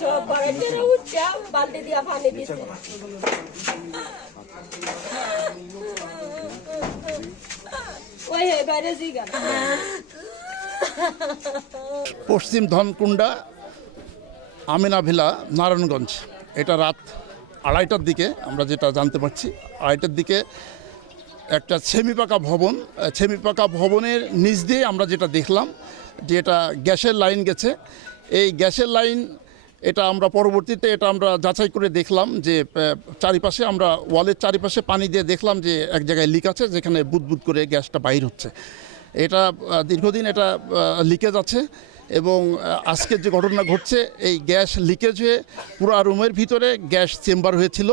সব বাড়াইতে উঠছে বালতি দিয়া পানি দিছে ওই হে বাইরে জিগা পশ্চিম ধনকুন্ডা আমিনা ভিলা নারায়ণগঞ্জ। এটা রাত 2:30টার দিকে আমরা যেটা জানতে পারছি, 2:30টার দিকে একটা সেমিপাকা ভবনের নিচ দিয়ে আমরা যেটা দেখলাম যে এটা গ্যাসের লাইন গেছে। এই গ্যাসের লাইন এটা আমরা পরবর্তীতে এটা আমরা যাচাই করে দেখলাম যে চারিপাশে আমরা ওয়ালের চারিপাশে পানি দিয়ে দেখলাম যে এক জায়গায় লিক আছে, যেখানে বুদবুদ করে গ্যাসটা বাইর হচ্ছে। এটা দীর্ঘদিন এটা লিকেজ আছে এবং আজকের যে ঘটনা ঘটছে এই গ্যাস লিকেজ হয়ে পুরো রুমের ভিতরে গ্যাস চেম্বার হয়েছিল।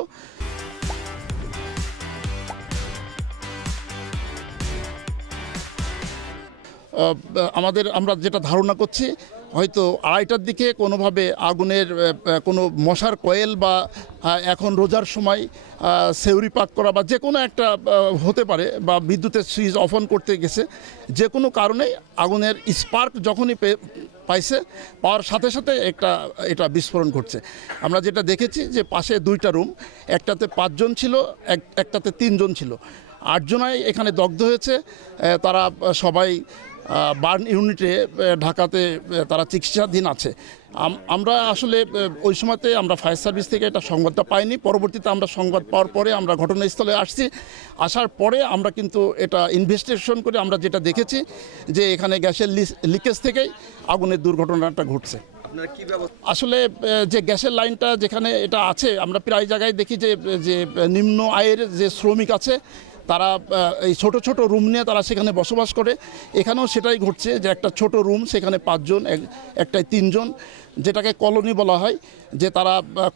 আমরা যেটা ধারণা করছি হয়তো 2:30টার দিকে কোনোভাবে আগুনের কোনো মশার কয়েল বা এখন রোজার সময় সেউরি পাক করা বা যে কোনো একটা হতে পারে, বা বিদ্যুতের সুইচ অফ অন করতে গেছে, যে কোনো কারণেই আগুনের স্পার্ক যখনই পাওয়ার সাথে সাথে এটা বিস্ফোরণ ঘটছে। আমরা যেটা দেখেছি যে পাশে 2টা রুম, একটাতে 5 জন ছিল, একটাতে 3 জন ছিল, 8 জনাই এখানে দগ্ধ হয়েছে। তারা সবাই বার্ন ইউনিটে ঢাকাতে তারা চিকিৎসাধীন আছে। আমরা আসলে ওই সময়তে আমরা ফায়ার সার্ভিস থেকে এটা সংবাদটা পাইনি। পরবর্তীতে আমরা সংবাদ পাওয়ার পরে আমরা ঘটনাস্থলে আসার পরে আমরা কিন্তু এটা ইনভেস্টিগেশন করে আমরা যেটা দেখেছি যে এখানে গ্যাসের লিকেজ থেকেই আগুনের দুর্ঘটনাটা ঘটছে। আসলে যে গ্যাসের লাইনটা যেখানে এটা আছে, আমরা প্রায় জায়গায় দেখি যে নিম্ন আয়ের যে শ্রমিক আছে তারা এই ছোট ছোট রুম নিয়ে তারা সেখানে বসবাস করে। এখানেও সেটাই ঘটছে যে একটা ছোট রুম, সেখানে 5 জন, একটাই 3 জন, যেটাকে কলোনি বলা হয়, যে তারা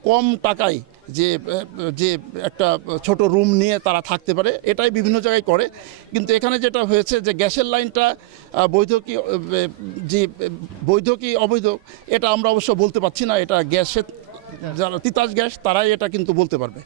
কম টাকায় যে একটা ছোট রুম নিয়ে তারা থাকতে পারে, এটাই বিভিন্ন জায়গায় করে। কিন্তু এখানে যেটা হয়েছে যে গ্যাসের লাইনটা বৈধ কি অবৈধ এটা আমরা অবশ্য বলতে পারছি না। এটা গ্যাসের যারা তিতাস গ্যাস তারাই এটা কিন্তু বলতে পারবে।